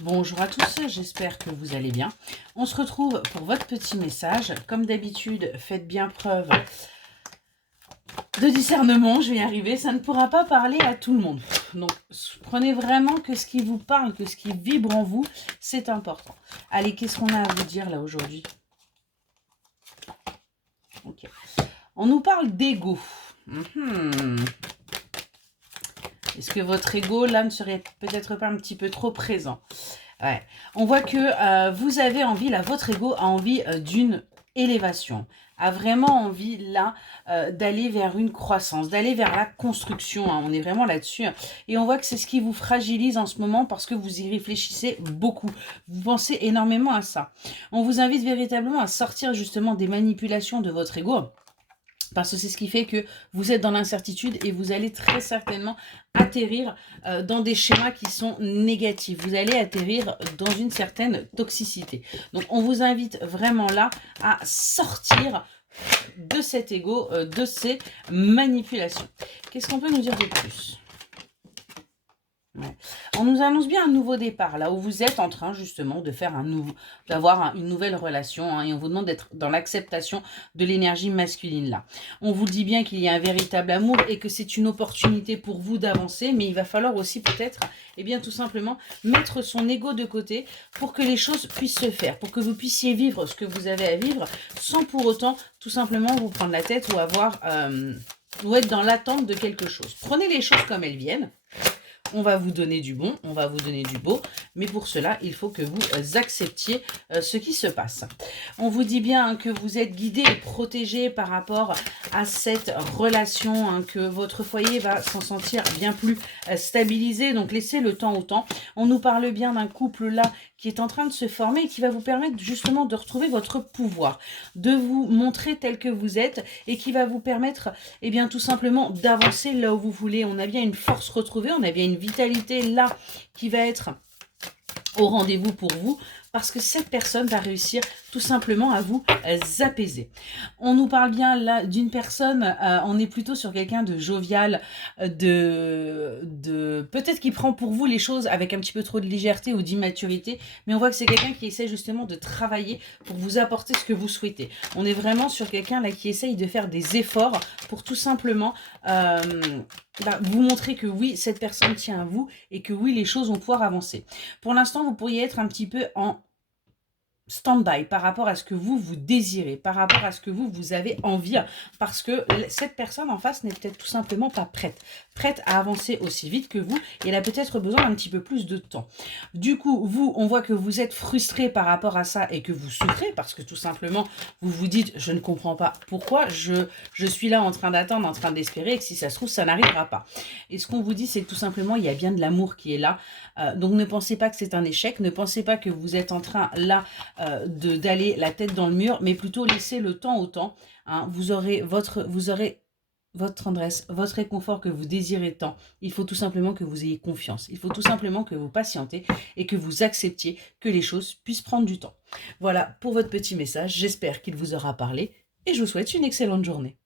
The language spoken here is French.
Bonjour à tous, j'espère que vous allez bien. On se retrouve pour votre petit message. Comme d'habitude, faites bien preuve de discernement, je vais y arriver. Ça ne pourra pas parler à tout le monde. Donc, prenez vraiment que ce qui vous parle, que ce qui vibre en vous, c'est important. Allez, qu'est-ce qu'on a à vous dire là aujourd'hui? Ok. On nous parle d'ego. Est-ce que votre ego, là, ne serait peut-être pas un petit peu trop présent? Ouais. On voit que vous avez envie, là, votre ego a envie d'une élévation, a vraiment envie, là, d'aller vers une croissance, d'aller vers la construction. Hein. On est vraiment là-dessus. Et on voit que c'est ce qui vous fragilise en ce moment parce que vous y réfléchissez beaucoup. Vous pensez énormément à ça. On vous invite véritablement à sortir justement des manipulations de votre ego. Parce que c'est ce qui fait que vous êtes dans l'incertitude et vous allez très certainement atterrir dans des schémas qui sont négatifs. Vous allez atterrir dans une certaine toxicité. Donc, on vous invite vraiment là à sortir de cet ego, de ces manipulations. Qu'est-ce qu'on peut nous dire de plus ? Ouais. On nous annonce bien un nouveau départ, là où vous êtes en train justement de faire d'avoir une nouvelle relation, hein, et on vous demande d'être dans l'acceptation de l'énergie masculine là. On vous dit bien qu'il y a un véritable amour et que c'est une opportunité pour vous d'avancer, mais il va falloir aussi peut-être, eh bien tout simplement, mettre son ego de côté pour que les choses puissent se faire, pour que vous puissiez vivre ce que vous avez à vivre sans pour autant tout simplement vous prendre la tête ou ou être dans l'attente de quelque chose. Prenez les choses comme elles viennent. On va vous donner du bon, on va vous donner du beau, mais pour cela, il faut que vous acceptiez ce qui se passe. On vous dit bien que vous êtes guidé et protégé par rapport à cette relation, hein, que votre foyer va s'en sentir bien plus stabilisé, donc laissez le temps au temps. On nous parle bien d'un couple là qui est en train de se former et qui va vous permettre justement de retrouver votre pouvoir, de vous montrer tel que vous êtes et qui va vous permettre, eh bien, tout simplement d'avancer là où vous voulez. On a bien une force retrouvée, on a bien une vitalité là qui va être au rendez-vous pour vous, parce que cette personne va réussir tout simplement à vous apaiser. On nous parle bien là d'une personne, on est plutôt sur quelqu'un de jovial, peut-être qui prend pour vous les choses avec un petit peu trop de légèreté ou d'immaturité, mais on voit que c'est quelqu'un qui essaie justement de travailler pour vous apporter ce que vous souhaitez. On est vraiment sur quelqu'un là qui essaye de faire des efforts pour tout simplement vous montrer que oui, cette personne tient à vous et que oui, les choses vont pouvoir avancer. Pour l'instant, vous pourriez être un petit peu en stand-by par rapport à ce que vous désirez, par rapport à ce que vous avez envie, parce que cette personne en face n'est peut-être tout simplement pas prête à avancer aussi vite que vous, et elle a peut-être besoin d'un petit peu plus de temps. Du coup, vous, on voit que vous êtes frustré par rapport à ça et que vous souffrez, parce que tout simplement, vous vous dites, je ne comprends pas pourquoi je suis là en train d'attendre, en train d'espérer, et que si ça se trouve, ça n'arrivera pas. Et ce qu'on vous dit, c'est que tout simplement, il y a bien de l'amour qui est là, donc ne pensez pas que c'est un échec, ne pensez pas que vous êtes en train là d'aller la tête dans le mur, mais plutôt laisser le temps au temps. Hein. Vous aurez votre tendresse, votre réconfort que vous désirez tant. Il faut tout simplement que vous ayez confiance. Il faut tout simplement que vous patientez et que vous acceptiez que les choses puissent prendre du temps. Voilà pour votre petit message. J'espère qu'il vous aura parlé et je vous souhaite une excellente journée.